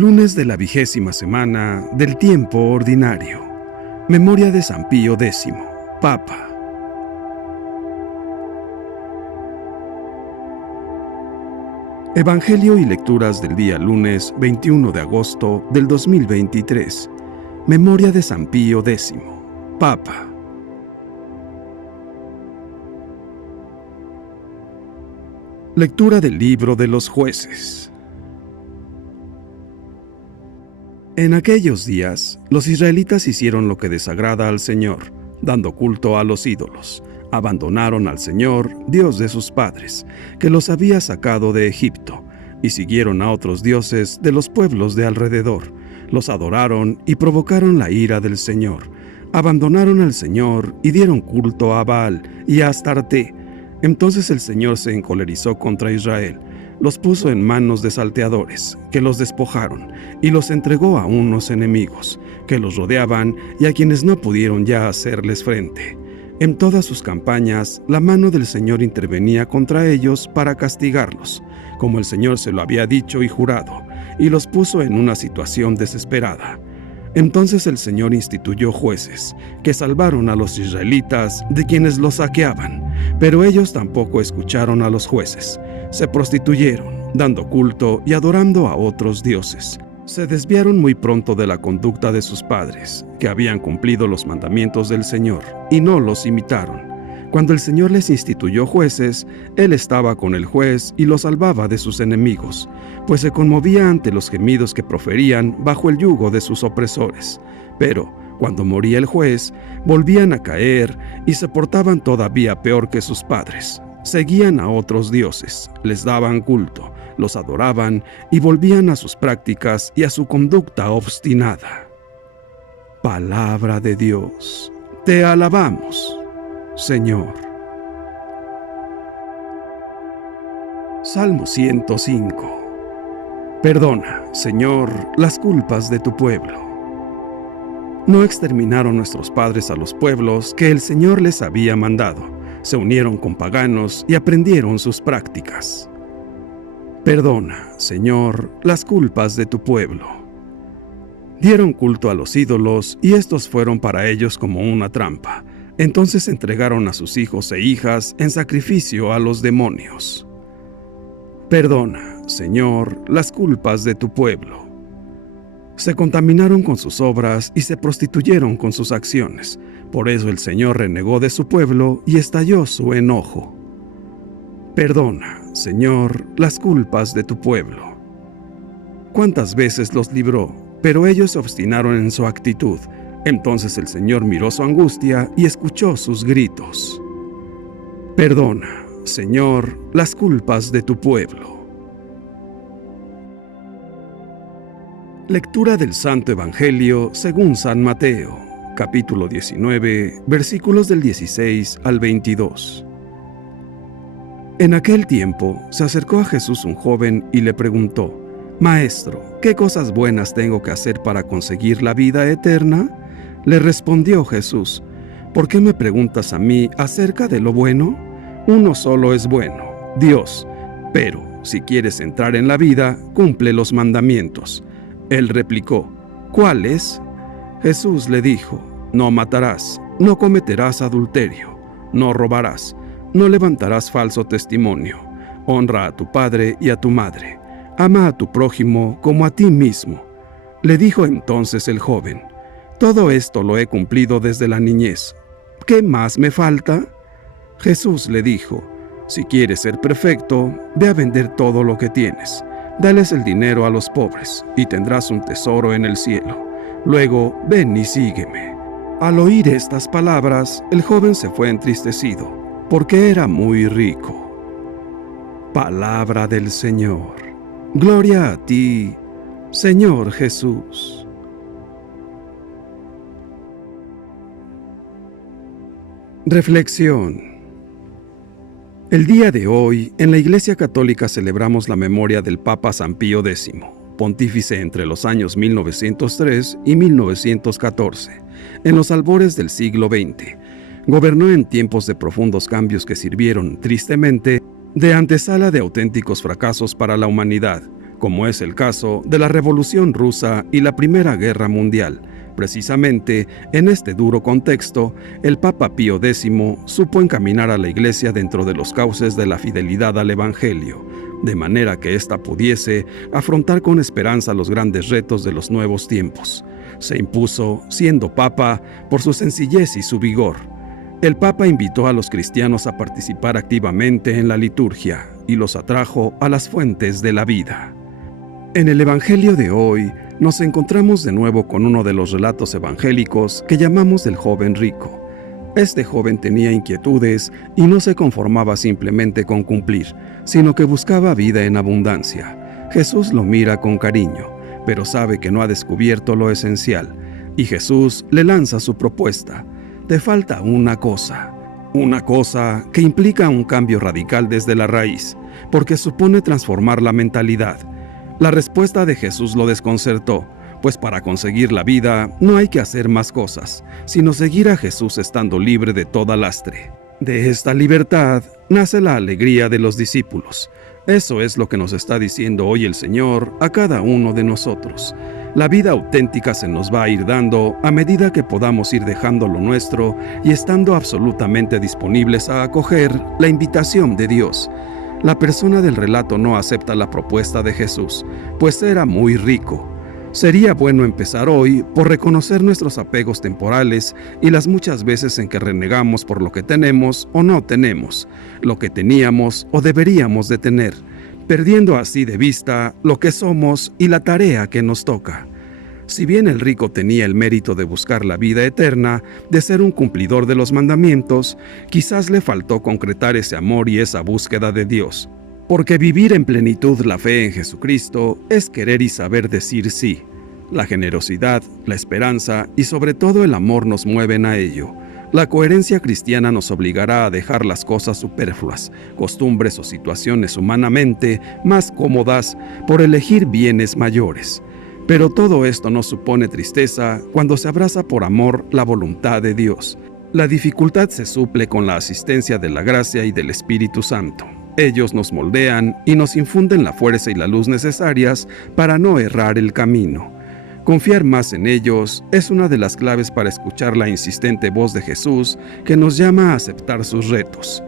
Lunes de la 20ª semana del tiempo ordinario. Memoria de San Pío X, Papa. Evangelio y lecturas del día lunes 21 de agosto del 2023. Memoria de San Pío X, Papa. Lectura del libro de los Jueces. En aquellos días, los israelitas hicieron lo que desagrada al Señor, dando culto a los ídolos. Abandonaron al Señor, Dios de sus padres, que los había sacado de Egipto, y siguieron a otros dioses de los pueblos de alrededor. Los adoraron y provocaron la ira del Señor. Abandonaron al Señor y dieron culto a Baal y a Astarte. Entonces el Señor se encolerizó contra Israel. Los puso en manos de salteadores, que los despojaron, y los entregó a unos enemigos, que los rodeaban y a quienes no pudieron ya hacerles frente. En todas sus campañas, la mano del Señor intervenía contra ellos para castigarlos, como el Señor se lo había dicho y jurado, y los puso en una situación desesperada. Entonces el Señor instituyó jueces, que salvaron a los israelitas de quienes los saqueaban, pero ellos tampoco escucharon a los jueces. Se prostituyeron, dando culto y adorando a otros dioses. Se desviaron muy pronto de la conducta de sus padres, que habían cumplido los mandamientos del Señor, y no los imitaron. Cuando el Señor les instituyó jueces, Él estaba con el juez y lo salvaba de sus enemigos, pues se conmovía ante los gemidos que proferían bajo el yugo de sus opresores. Pero, cuando moría el juez, volvían a caer y se portaban todavía peor que sus padres. Seguían a otros dioses, les daban culto, los adoraban y volvían a sus prácticas y a su conducta obstinada. Palabra de Dios. Te alabamos, Señor. Salmo 105. Perdona, Señor, las culpas de tu pueblo. No exterminaron nuestros padres a los pueblos que el Señor les había mandado. Se unieron con paganos y aprendieron sus prácticas. Perdona, Señor, las culpas de tu pueblo. Dieron culto a los ídolos y estos fueron para ellos como una trampa. Entonces entregaron a sus hijos e hijas en sacrificio a los demonios. Perdona, Señor, las culpas de tu pueblo. Se contaminaron con sus obras y se prostituyeron con sus acciones. Por eso el Señor renegó de su pueblo y estalló su enojo. Perdona, Señor, las culpas de tu pueblo. ¿Cuántas veces los libró? Pero ellos se obstinaron en su actitud. Entonces el Señor miró su angustia y escuchó sus gritos. Perdona, Señor, las culpas de tu pueblo. Lectura del Santo Evangelio según San Mateo, capítulo 19, versículos del 16 al 22. En aquel tiempo se acercó a Jesús un joven y le preguntó: Maestro, ¿qué cosas buenas tengo que hacer para conseguir la vida eterna? Le respondió Jesús: ¿Por qué me preguntas a mí acerca de lo bueno? Uno solo es bueno, Dios. Pero si quieres entrar en la vida, cumple los mandamientos. Él replicó: ¿Cuáles? Jesús le dijo: No matarás, no cometerás adulterio, no robarás, no levantarás falso testimonio, honra a tu padre y a tu madre, ama a tu prójimo como a ti mismo. Le dijo entonces el joven: Todo esto lo he cumplido desde la niñez. ¿Qué más me falta? Jesús le dijo: Si quieres ser perfecto, ve a vender todo lo que tienes. Dales el dinero a los pobres, y tendrás un tesoro en el cielo. Luego, ven y sígueme. Al oír estas palabras, el joven se fue entristecido, porque era muy rico. Palabra del Señor. Gloria a ti, Señor Jesús. Reflexión. El día de hoy, en la Iglesia Católica celebramos la memoria del Papa San Pío X, pontífice entre los años 1903 y 1914, en los albores del siglo XX. Gobernó en tiempos de profundos cambios que sirvieron, tristemente, de antesala de auténticos fracasos para la humanidad, como es el caso de la Revolución Rusa y la Primera Guerra Mundial. Precisamente en este duro contexto, el Papa Pío X supo encaminar a la Iglesia dentro de los cauces de la fidelidad al Evangelio, de manera que ésta pudiese afrontar con esperanza los grandes retos de los nuevos tiempos. Se impuso, siendo Papa, por su sencillez y su vigor. El Papa invitó a los cristianos a participar activamente en la liturgia y los atrajo a las fuentes de la vida. En el Evangelio de hoy, nos encontramos de nuevo con uno de los relatos evangélicos que llamamos del joven rico. Este joven tenía inquietudes y no se conformaba simplemente con cumplir, sino que buscaba vida en abundancia. Jesús lo mira con cariño, pero sabe que no ha descubierto lo esencial, y Jesús le lanza su propuesta. Te falta una cosa que implica un cambio radical desde la raíz, porque supone transformar la mentalidad. La respuesta de Jesús lo desconcertó, pues para conseguir la vida no hay que hacer más cosas, sino seguir a Jesús estando libre de toda lastre. De esta libertad nace la alegría de los discípulos. Eso es lo que nos está diciendo hoy el Señor a cada uno de nosotros. La vida auténtica se nos va a ir dando a medida que podamos ir dejando lo nuestro y estando absolutamente disponibles a acoger la invitación de Dios. La persona del relato no acepta la propuesta de Jesús, pues era muy rico. Sería bueno empezar hoy por reconocer nuestros apegos temporales y las muchas veces en que renegamos por lo que tenemos o no tenemos, lo que teníamos o deberíamos de tener, perdiendo así de vista lo que somos y la tarea que nos toca. Si bien el rico tenía el mérito de buscar la vida eterna, de ser un cumplidor de los mandamientos, quizás le faltó concretar ese amor y esa búsqueda de Dios. Porque vivir en plenitud la fe en Jesucristo es querer y saber decir sí. La generosidad, la esperanza y sobre todo el amor nos mueven a ello. La coherencia cristiana nos obligará a dejar las cosas superfluas, costumbres o situaciones humanamente más cómodas por elegir bienes mayores. Pero todo esto no supone tristeza cuando se abraza por amor la voluntad de Dios. La dificultad se suple con la asistencia de la gracia y del Espíritu Santo. Ellos nos moldean y nos infunden la fuerza y la luz necesarias para no errar el camino. Confiar más en ellos es una de las claves para escuchar la insistente voz de Jesús que nos llama a aceptar sus retos.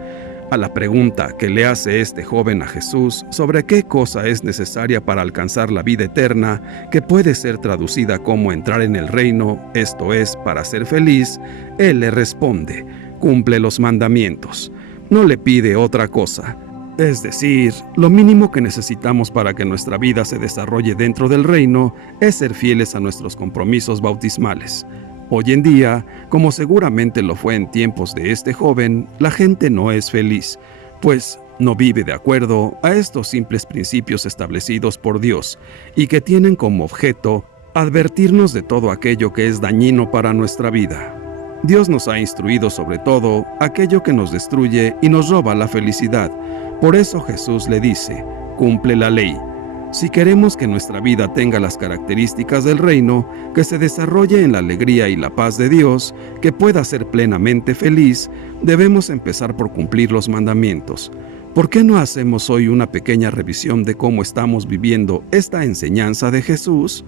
A la pregunta que le hace este joven a Jesús sobre qué cosa es necesaria para alcanzar la vida eterna, que puede ser traducida como entrar en el reino, esto es, para ser feliz, él le responde: cumple los mandamientos. No le pide otra cosa. Es decir, lo mínimo que necesitamos para que nuestra vida se desarrolle dentro del reino es ser fieles a nuestros compromisos bautismales. Hoy en día, como seguramente lo fue en tiempos de este joven, la gente no es feliz, pues no vive de acuerdo a estos simples principios establecidos por Dios y que tienen como objeto advertirnos de todo aquello que es dañino para nuestra vida. Dios nos ha instruido sobre todo aquello que nos destruye y nos roba la felicidad. Por eso Jesús le dice: cumple la ley. Si queremos que nuestra vida tenga las características del reino, que se desarrolle en la alegría y la paz de Dios, que pueda ser plenamente feliz, debemos empezar por cumplir los mandamientos. ¿Por qué no hacemos hoy una pequeña revisión de cómo estamos viviendo esta enseñanza de Jesús?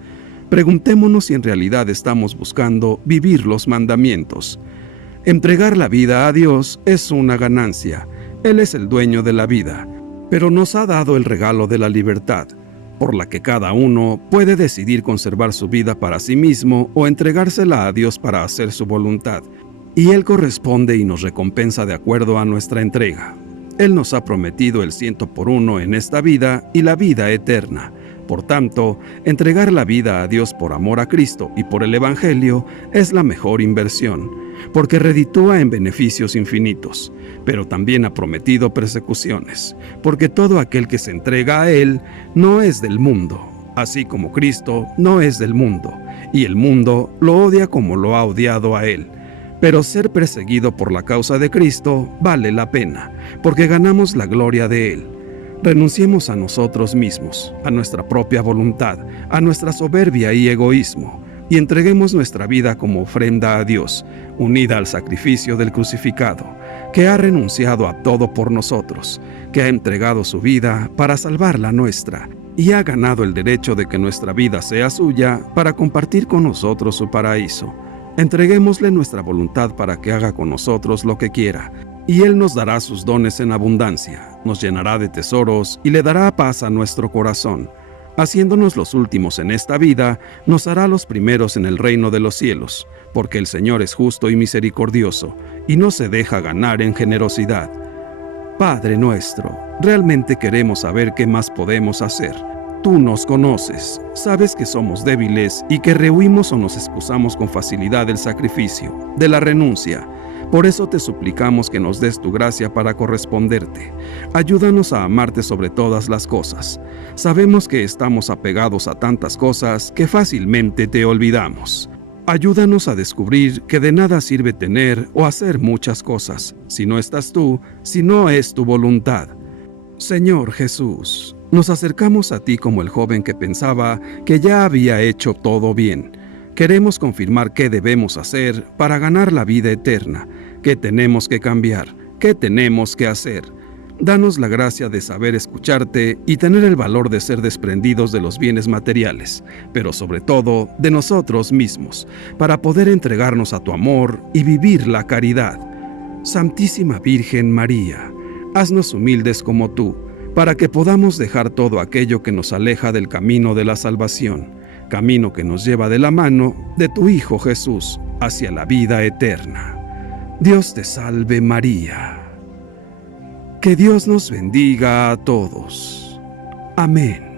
Preguntémonos si en realidad estamos buscando vivir los mandamientos. Entregar la vida a Dios es una ganancia. Él es el dueño de la vida, pero nos ha dado el regalo de la libertad, por la que cada uno puede decidir conservar su vida para sí mismo o entregársela a Dios para hacer su voluntad, y Él corresponde y nos recompensa de acuerdo a nuestra entrega. Él nos ha prometido el 100% en esta vida y la vida eterna. Por tanto, entregar la vida a Dios por amor a Cristo y por el Evangelio es la mejor inversión, porque reditúa en beneficios infinitos, pero también ha prometido persecuciones, porque todo aquel que se entrega a Él no es del mundo, así como Cristo no es del mundo, y el mundo lo odia como lo ha odiado a Él. Pero ser perseguido por la causa de Cristo vale la pena, porque ganamos la gloria de Él. Renunciemos a nosotros mismos, a nuestra propia voluntad, a nuestra soberbia y egoísmo, y entreguemos nuestra vida como ofrenda a Dios, unida al sacrificio del crucificado, que ha renunciado a todo por nosotros, que ha entregado su vida para salvar la nuestra, y ha ganado el derecho de que nuestra vida sea suya para compartir con nosotros su paraíso. Entreguémosle nuestra voluntad para que haga con nosotros lo que quiera, y Él nos dará sus dones en abundancia, nos llenará de tesoros y le dará paz a nuestro corazón. Haciéndonos los últimos en esta vida, nos hará los primeros en el reino de los cielos, porque el Señor es justo y misericordioso, y no se deja ganar en generosidad. Padre nuestro, realmente queremos saber qué más podemos hacer. Tú nos conoces, sabes que somos débiles y que rehuimos o nos excusamos con facilidad del sacrificio, de la renuncia. Por eso te suplicamos que nos des tu gracia para corresponderte. Ayúdanos a amarte sobre todas las cosas. Sabemos que estamos apegados a tantas cosas que fácilmente te olvidamos. Ayúdanos a descubrir que de nada sirve tener o hacer muchas cosas, si no estás tú, si no es tu voluntad. Señor Jesús, nos acercamos a ti como el joven que pensaba que ya había hecho todo bien. Queremos confirmar qué debemos hacer para ganar la vida eterna, qué tenemos que cambiar, qué tenemos que hacer. Danos la gracia de saber escucharte y tener el valor de ser desprendidos de los bienes materiales, pero sobre todo de nosotros mismos, para poder entregarnos a tu amor y vivir la caridad. Santísima Virgen María, haznos humildes como tú, para que podamos dejar todo aquello que nos aleja del camino de la salvación, camino que nos lleva de la mano de tu Hijo Jesús hacia la vida eterna. Dios te salve María. Que Dios nos bendiga a todos. Amén.